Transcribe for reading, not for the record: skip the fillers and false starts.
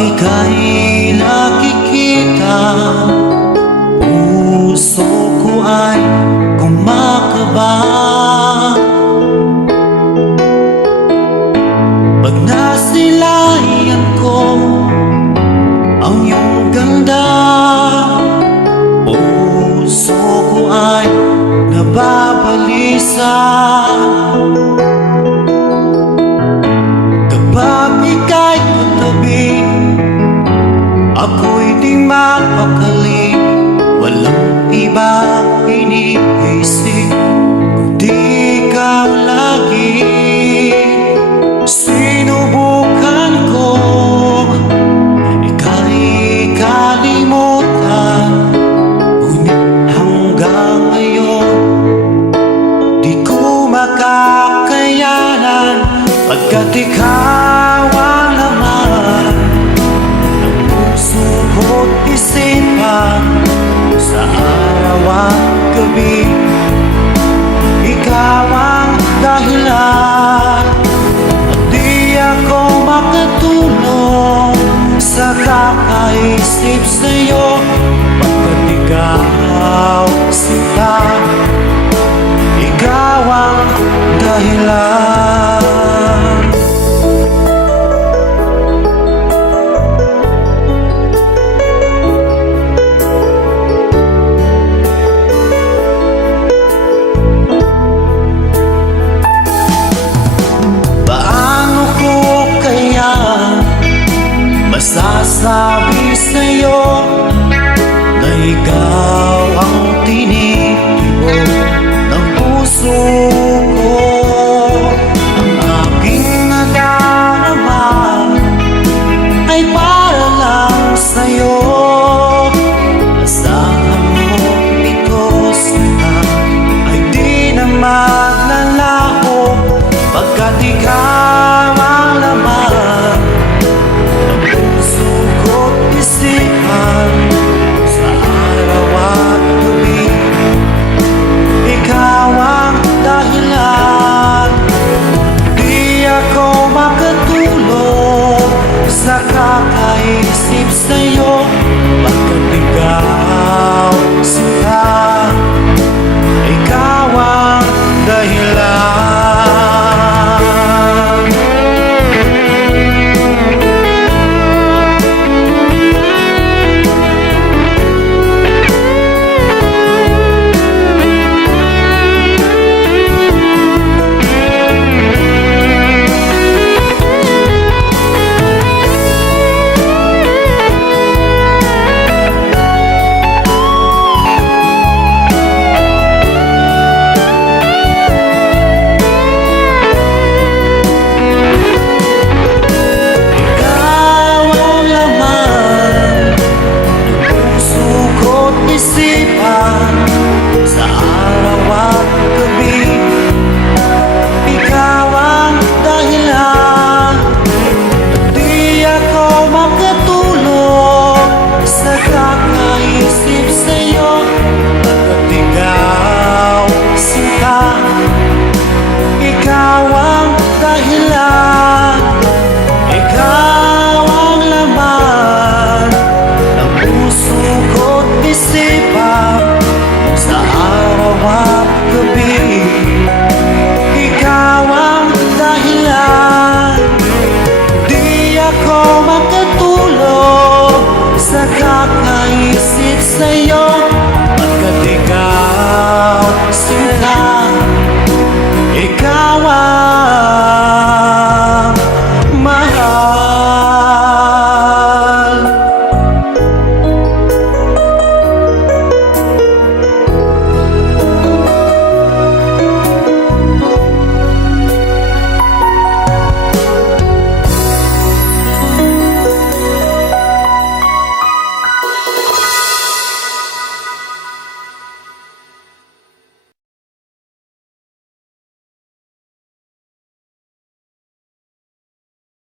ika'y nakikita, puso ko ay kumakaba. Pag nasilayan ko ang iyong ganda, puso ko ay nababalisa. Kapag ika'y katabi, ako'y di mapakali. Walang iba iniisip kundi ikaw lagi. Sinubukan ko ika'y kalimutan, ngunit hanggang ngayon di ko makakayanan. Pagkat ikaw ang laman ng puso ko't isipan, sa araw at gabi ikaw ang dahilan. At di ako makatulog sa kakaisip sa'yo, pagkat ikaw sinta, ikaw ang dahilan. Masasabi sa'yo na ikaw ang tinitibok ng puso ko. Ang aking nadarama ay para lang sa'yo. Asahan mo ito sana ay di na maglalaho, pagkat ikaw ang laman ng puso ko't isipan, sa araw at gabi ikaw ang dahilan. Di ako makatulog sa kakaisip sa'yo, pagkat ikaw sinta, ikaw ang dahilan. Sa araw at gabi ikaw ang dahilan. Di ako makatulog sa kakaisip sa'yo, pagkat ikaw sinta, ikaw ang dahilan.